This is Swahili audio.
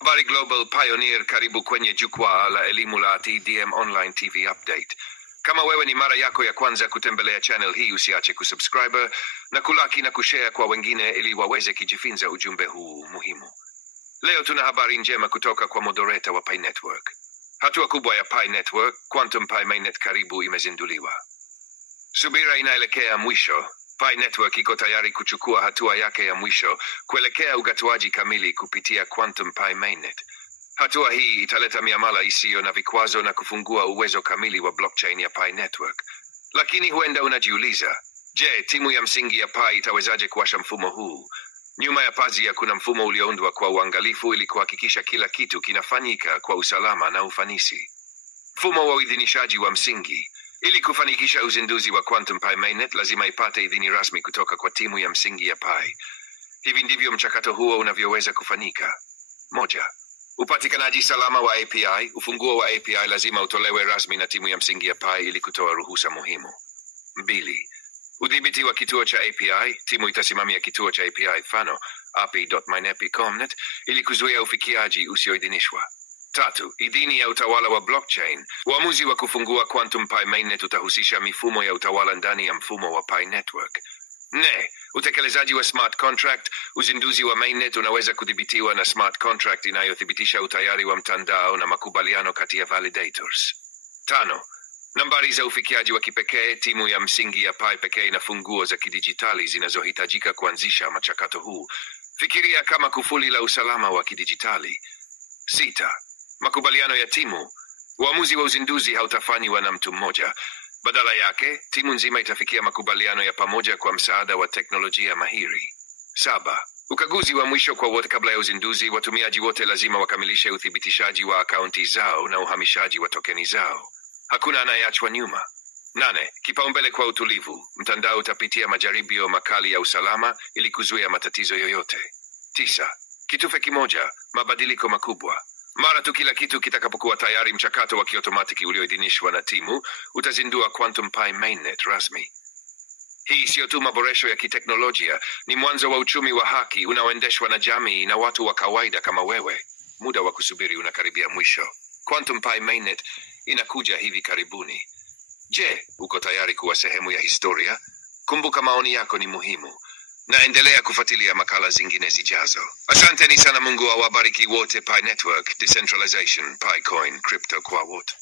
Habari Global Pioneer, karibu kwenye jukwaa la elimu la TDM Online TV Update. Kama wewe ni mara yako ya kwanza kutembelea channel hii, usiache kusubscribe na kulaki na kushare kwa wengine ili waweze kujifunza ujumbe huu muhimu. Leo tuna habari njema kutoka kwa moderator wa Pi Network. Hatua kubwa ya Pi Network, Quantum Pi Mainnet karibu imezinduliwa. Subira inaelekea mwisho. Pi Network iko tayari kuchukua hatua yake ya mwisho kuelekea ugatuaji kamili kupitia Quantum Pi Mainnet. Hatua hii italeta miamala isiyo na vikwazo na kufungua uwezo kamili wa blockchain ya Pi Network. Lakini huenda unajiuliza, je, timu ya msingi ya Pi itawezaje kuwasha mfumo huu? Nyuma ya pazia kuna mfumo ulioundwa kwa uangalifu ili kuhakikisha kila kitu kinafanyika kwa usalama na ufanisi. Mfumo wa uidhinishaji wa msingi. Ili kufanikisha uzinduzi wa Quantum Pi Mainnet lazima ipate idhini rasmi kutoka kwa timu ya msingi ya Pi. Hivi ndivyo mchakato huo unavyoweza kufanyika. 1. Upatikanaji salama wa API. Ufunguo wa API lazima utolewe rasmi na timu ya msingi ya Pi ili kutoa ruhusa muhimu. 2. Udhibiti wa kituo cha API. Timu itasimamia kituo cha API mfano api.minepi.comnet ili kuzuia ufikiaji usioidhinishwa. 3. Idhini ya utawala wa blockchain. Uamuzi wa kufungua Quantum Pi Mainnet utahusisha mifumo ya utawala ndani ya mfumo wa Pi Network. 4. Utekelezaji wa smart contract. Uzinduzi wa mainnet unaweza kudhibitiwa na smart contract inayothibitisha utayari wa mtandao na makubaliano kati ya validators. 5. Nambari za ufikiaji wa kipekee. Timu ya msingi ya Pi pekee na funguo za kidijitali zinazohitajika kuanzisha mchakato huu. Fikiria kama kufuli la usalama wa kidijitali. 6. Makubaliano ya timu. Uamuzi wa uzinduzi hautafanywa na mtu mmoja. Badala yake, timu nzima itafikia makubaliano ya pamoja kwa msaada wa teknolojia mahiri. 7. Ukaguzi wa mwisho kwa wote. Kabla ya uzinduzi, watumiaji wote lazima wakamilishe uthibitishaji wa akaunti zao na uhamishaji wa tokeni zao. Hakuna anayeachwa nyuma. 8. Kipaumbele kwa utulivu. Mtandao utapitia majaribio makali ya usalama ili kuzuia matatizo yoyote. 9. Kitufe kimoja, mabadiliko makubwa. Mara tu kila kitu kitakapokuwa tayari, mchakato wa kiotomatiki ulioidhinishwa na timu utazindua Quantum Pi Mainnet rasmi. Hii sio tu maboresho ya kiteknolojia, ni mwanzo wa uchumi wa haki unaoendeshwa na jamii na watu wa kawaida kama wewe. Muda wa kusubiri unakaribia mwisho. Quantum Pi Mainnet inakuja hivi karibuni. Je, uko tayari kuwa sehemu ya historia? Kumbuka, maoni yako ni muhimu. Naendelea kufuatilia makala zingine zijazo. Asanteni sana. Mungu awabariki wote. Pi Network, decentralization, Pi Coin, crypto kwa wote.